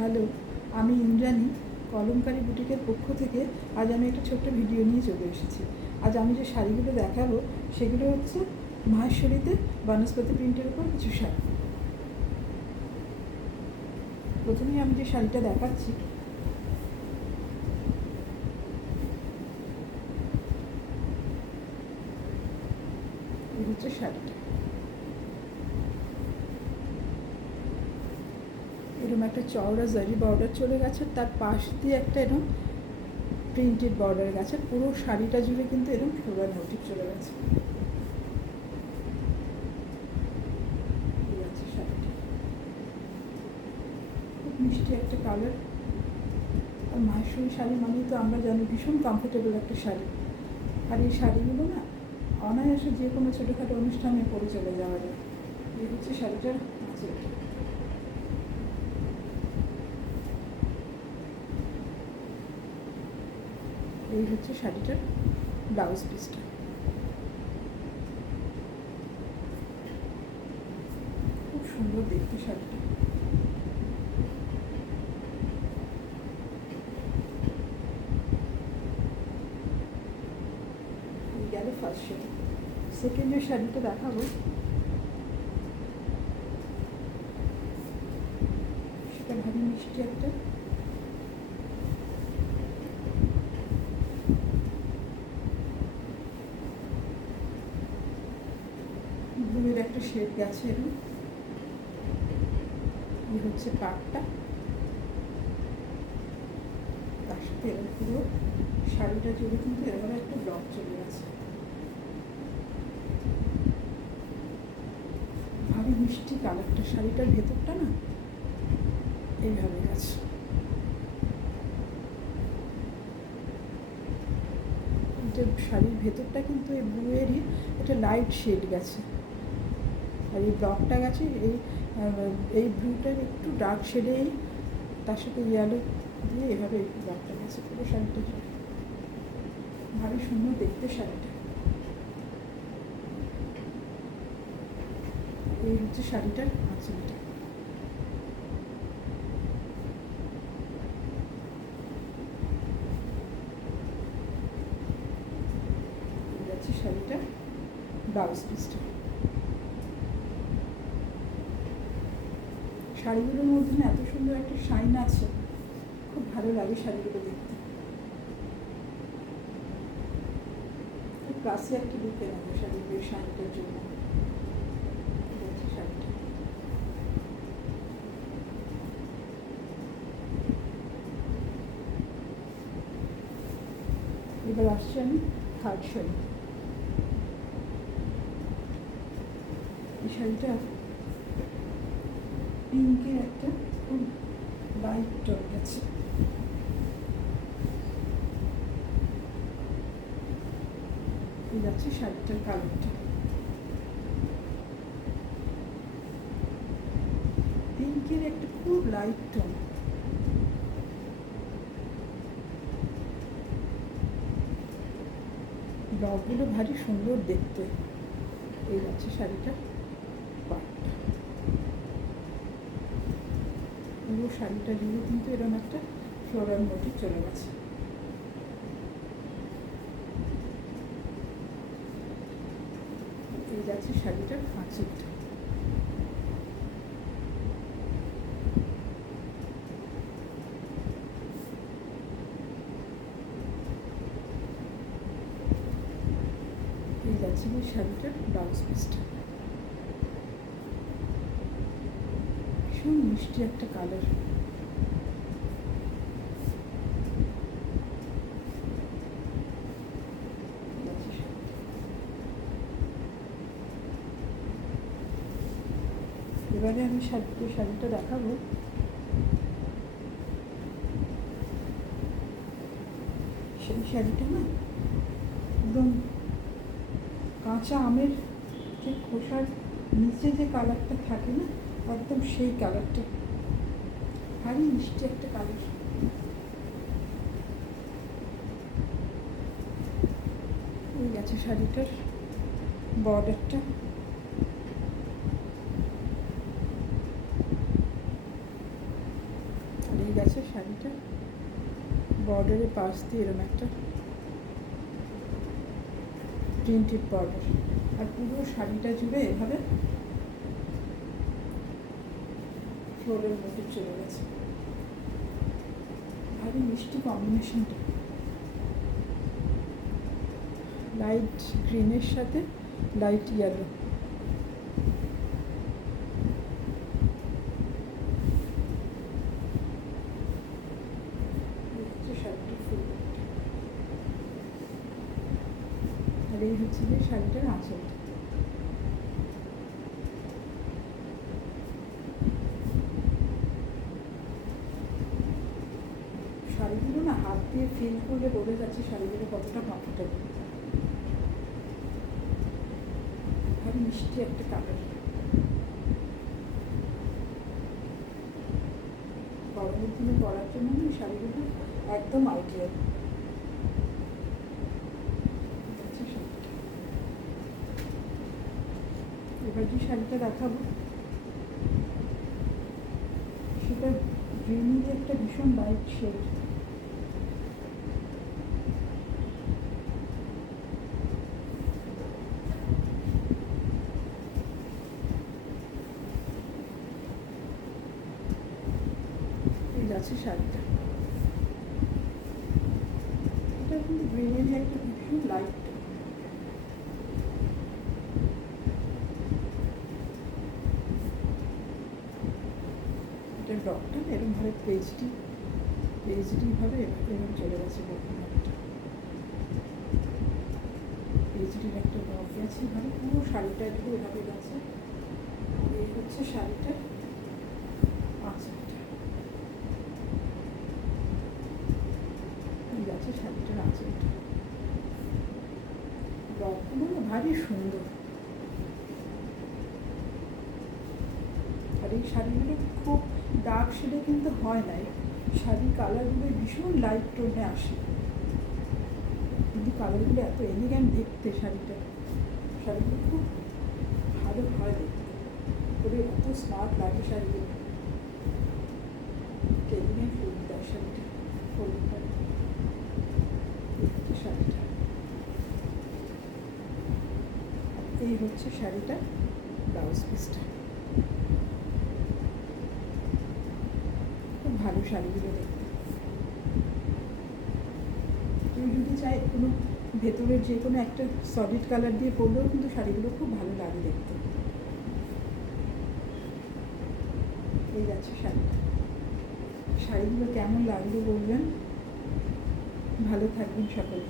Hello, আমি ইন্দ্রাণী কলমকারী বুটিকের পক্ষ থেকে আজ আমি একটা ছোট্ট ভিডিও নিয়ে চলে এসেছি। আজ আমি যে শাড়িগুলো দেখাবো সেগুলো হচ্ছে মাহেশ্বরীতে বনস্পতি প্রিন্টের উপর কিছু শাড়ি। প্রথমেই আমি যে শাড়িটা দেখাচ্ছি এই হচ্ছে শাড়িটা। এরকম একটা চওড়া জারি বর্ডার চলে গেছে, তার পাশ দিয়ে একটা এরকম প্রিন্টেড বর্ডার গেছে। পুরো শাড়িটা জুড়ে কিন্তু এরকম ফ্লোরাল মোটিভ চলে গেছে। শাড়িটা খুব মিষ্টি একটা কালার। আর মাহেশ্বরী শাড়ি মানেই তো আমরা জানি ভীষণ কমফোর্টেবল একটা শাড়ি। আর এই শাড়িগুলো না অনায়াসে যে কোনো ছোটোখাটো অনুষ্ঠানে পরে চলে যাওয়া যায়। এই হচ্ছে শাড়িটার আঁচলটা। এই হচ্ছে শাড়িটার ব্লাউজ পিসটা। খুব সুন্দর দেখতে শাড়িটা। এই গেল ফার্স্ট শাড়ি। সেকেন্ড যে শাড়িটা দেখাবো সেটা ভারী মিষ্টি একটা ব্লুয়ের একটা শেড গেছে এরকম। এই হচ্ছে পাটটা, তার সাথে এরকম পুরো শাড়িটা জুড়ে কিন্তু এরকম একটা ব্লক চলে গেছে। ভারী মিষ্টি কালারটা। শাড়িটার ভেতরটা না এইভাবে গেছে। যে শাড়ির ভেতরটা কিন্তু এই ব্লুয়েরই একটা লাইট শেড গেছে, আর এই ব্লকটা গেছে এই ব্লুটার একটু ডার্ক শেডেই, তার সাথে ইয়েলো দিয়ে এভাবে ব্লকটা গেছে পুরো শাড়িটা। ভারী সুন্দর দেখতে শাড়িটা। এই হচ্ছে শাড়িটার আঁচলটা। এই হচ্ছে শাড়িটার ব্লাউজ পিসটা। শাড়িগুলোর মধ্যে না এত সুন্দর একটা শাইন আছে, খুব ভালো লাগে শাড়িগুলো দেখতে। খুব ক্লাসি একটা লুক এনে শাড়িগুলোর শাইনটার জন্য। শাড়িটা এবার আসছি আমি থার্ড শাড়ি। এই শাড়িটা পিঙ্কের একটা খুব লাইট টন গেছে। এই যাচ্ছে শাড়িটার কালারটা। পিঙ্কের একটা খুব লাইট টন। ব্লকগুলো ভারী সুন্দর দেখতে। এই যাচ্ছে শাড়িটার পাটটা। পুরো শাড়িটা জুড়ে কিন্তু এরকম একটা ফ্লোরাল মোটিভ চলে গেছে। এই যাচ্ছে শাড়িটার আঁচলটা। এই যাচ্ছে এই শাড়িটার ব্লাউজ পিসটা। ভীষণ মিষ্টি একটা কালার। এবারে আমি শাড়িটা দেখাবো সেই শাড়িটা না একদম কাঁচা আমের যে খোসার নিচে যে কালারটা থাকে না, একদম সেই কালারটা। ভারী মিষ্টি একটা কালার। এই গেছে শাড়িটার বর্ডারটা। আর এই গেছে শাড়িটা বর্ডারের পাশ দিয়ে এরকম একটা প্রিন্টেড বর্ডার, আর পুরো শাড়িটা জুড়ে এভাবে ফ্লোরের মোটিভ চলে গেছে। ভারী মিষ্টি কম্বিনেশনটা, লাইট গ্রিনের সাথে লাইট ইয়েলো। আর এই হচ্ছে যে শাড়িটার আঁচলটা। শাড়িগুলো না হাত দিয়ে ফিল করলে বোঝা যাচ্ছে শাড়িগুলো কতটা কমফোর্টেবল। ভারী মিষ্টি একটা কালার, গরমের দিনে পরার জন্য শাড়িগুলো একদম আইডিয়াল। এবার যে শাড়িটা দেখাবো সেটা গ্রিনের একটা ভীষণ লাইট শেড। এই যাচ্ছে শাড়িটা, এটা কিন্তু গ্রিনের একটা ভীষণ লাইট। ডগটা এরকমভাবে পেজটিভাবে এরকম চলে গেছে। পেজটির একটা ডগ গেছে এভাবে পুরো শাড়িটা একটু এভাবে গেছে। এই হচ্ছে শাড়িটা আঁচলটা, এই গেছে শাড়িটার আঁচলটা। ডগগুলো না ভারী সুন্দর, আর এই শাড়িগুলো খুব ডার্ক শেডে কিন্তু হয় না, শাড়ির কালারগুলো ভীষণ লাইট টোনে আসে, কিন্তু কালারগুলো এত এলিগ্যান্ট দেখতে। শাড়িগুলো খুব ভালো হয় দেখতে, তবে এত স্মার্ট লাগে শাড়িগুলো। এলিগ্যান্ট লুক দেয় শাড়িটা, শাড়িটা। এই হচ্ছে শাড়িটা ব্লাউজ পিসটা। খুব ভালো শাড়িগুলো দেখতে। তুমি যদি চাই কোনো ভেতরের যে কোনো একটা সলিড কালার দিয়ে পরলেও কিন্তু শাড়িগুলো খুব ভালো লাগে দেখতে। এই যাচ্ছে শাড়িটা। শাড়িগুলো কেমন লাগলো বলবেন, ভালো থাকবেন সকলে।